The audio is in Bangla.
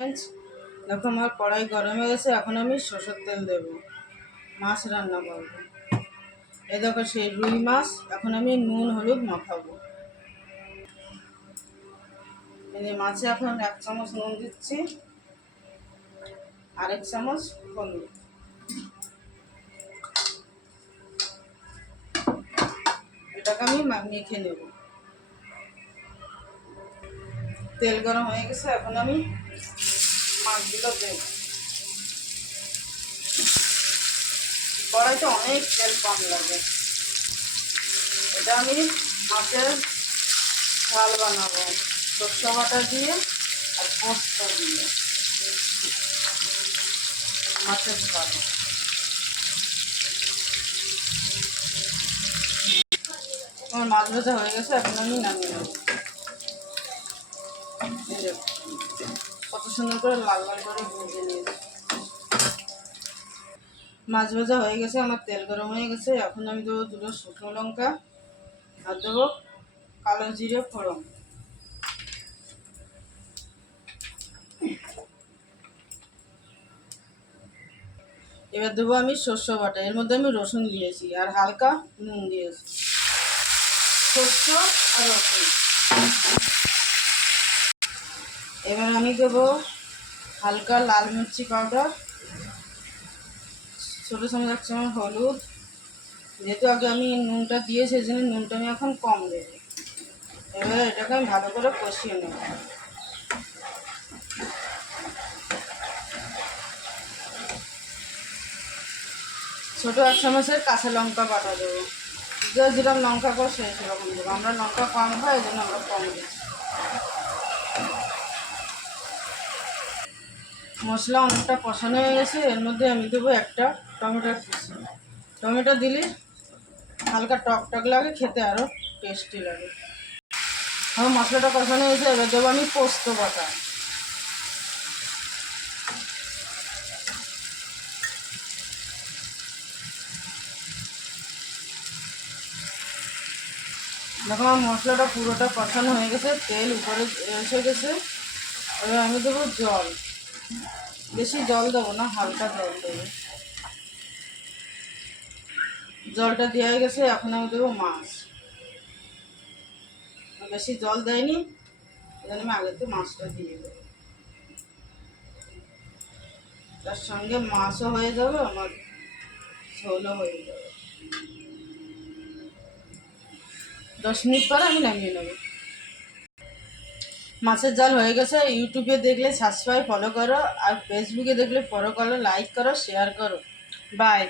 ফ্রেন্ডস, দেখো আমার কড়াই গরম হয়ে গেছে। এখন আমি সরষের তেল দেব, মাছ রান্না করব। এই দেখো সেই রুই মাছ। এখন আমি নুন হলুদ মাখাবো। এই মাছে এখন 1 চামচ নুন দিচ্ছি, আর 1 চামচ হলুদ। এটাকে আমি মেখে নেব। তেল গরম হয়ে গেছে, এখন আমি মাছগুলো দেব। কড়াইতে অনেক তেল কম লাগে। এটা আমি মাছের ঝাল বানাবো, সরষে বাটা দিয়ে আর পোস্ত দিয়ে মাছের ঝাল। আমার মাছ ভাজা হয়ে গেছে, এখন আমি নামিয়ে নেব। কত সুন্দর করে লাল লাল করে ভেজে নিয়েছি। মাছ ভাজা হয়ে গেছে, আমার তেল গরম হয়ে গেছে। এখন আমি দেবো 2টো শুকনো লঙ্কা আর দেবো কালো জিরে ফোড়ন। এবার দেবো আমি সর্ষে বাটা। এর মধ্যে আমি রসুন দিয়েছি আর হালকা নুন দিয়েছি। সর্ষে আর রসুন। এবার আমি দেবো হালকা লাল মির্চি পাউডার, ছোটো চামচ 1 চামচ হলুদ। যেহেতু আগে আমি নুনটা দিয়েছি, সেই জন্য নুনটা আমি এখন কম দেবো। এবার এটাকে আমি ভালো করে কষিয়ে নেব। ছোটো 1 চামচের কাঁচা লঙ্কা বাটা দেবো। যে যেরকম লঙ্কা করে সেই সেরকম দেবো। আমরা লঙ্কা কম খাই, এই জন্য আমরা কম দিই। মশলা অনেকটা কষানো হয়ে গেছে। এর মধ্যে আমি দেবো একটা টমেটোর কুচি। টমেটো দিলে হালকা টক টক লাগে, খেতে আরও টেস্টি লাগে। আমার মশলাটা কষানো হয়েছে, এবার দেবো আমি পোস্ত বাটা। দেখো আমার মশলাটা পুরোটা কষানো হয়ে গেছে, তেল উপরে এসে গেছে। এবার আমি দেবো জল। বেশি জল দেবো না, হালকা জল দেবো। জলটা দেওয়া হয়ে গেছে, এখন আমি দেবো মাছ। বেশি জল দেয়নি, এজন্য আমি আগেতে মাছটা দিয়ে দেবো। তার সঙ্গে মাছও হয়ে যাবে, আমার ঝোলও হয়ে যাবে। 10 মিনিট পরে আমি নামিয়ে নেব। মাছের ঝাল হয়ে গেছে। ইউটিউবে দেখলে সাবস্ক্রাইব ফলো করো, আর ফেসবুকে দেখলে ফলো করো, লাইক করো, শেয়ার করো। বাই।